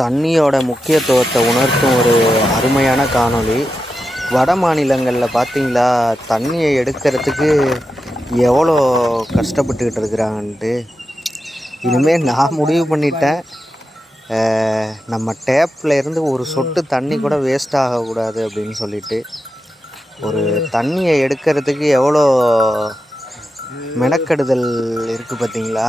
தண்ணியோட முக்கியத்துவத்தை உணர்த்தும் ஒரு அருமையான காணொளி. வட மாநிலங்களில் பார்த்தீங்களா தண்ணியை எடுக்கிறதுக்கு எவ்வளோ கஷ்டப்பட்டுக்கிட்டு இருக்கிறாங்கன்ட்டு. இனிமேல் நான் முடிவு பண்ணிட்டேன். நம்ம டேப்பில் இருந்து ஒரு சொட்டு தண்ணி கூட வேஸ்ட் ஆகக்கூடாது அப்படின்னு சொல்லிட்டு. ஒரு தண்ணியை எடுக்கிறதுக்கு எவ்வளோ மெனக்கெடுதல் இருக்குது பார்த்தீங்களா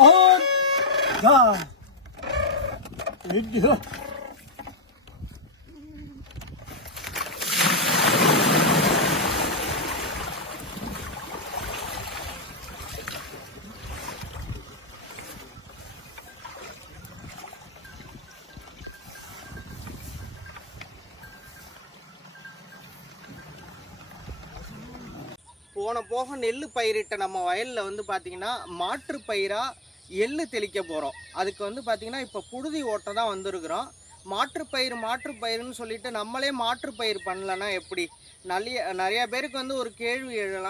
और जा एक போன போக நெல் பயிரிட்ட நம்ம வயலில் வந்து பார்த்திங்கன்னா மாற்று பயிராக எள்ளு தெளிக்க போகிறோம் அதுக்கு வந்து பார்த்திங்கன்னா இப்போ புழுதி ஓட்ட தான் வந்திருக்கிறோம். மாற்றுப்பயிர் மாற்றுப்பயிர்னு சொல்லிட்டு நம்மளே மாற்றுப்பயிர் பண்ணலன்னா எப்படி? நிறைய நிறையா பேருக்கு வந்து ஒரு கேள்வி எழலாம்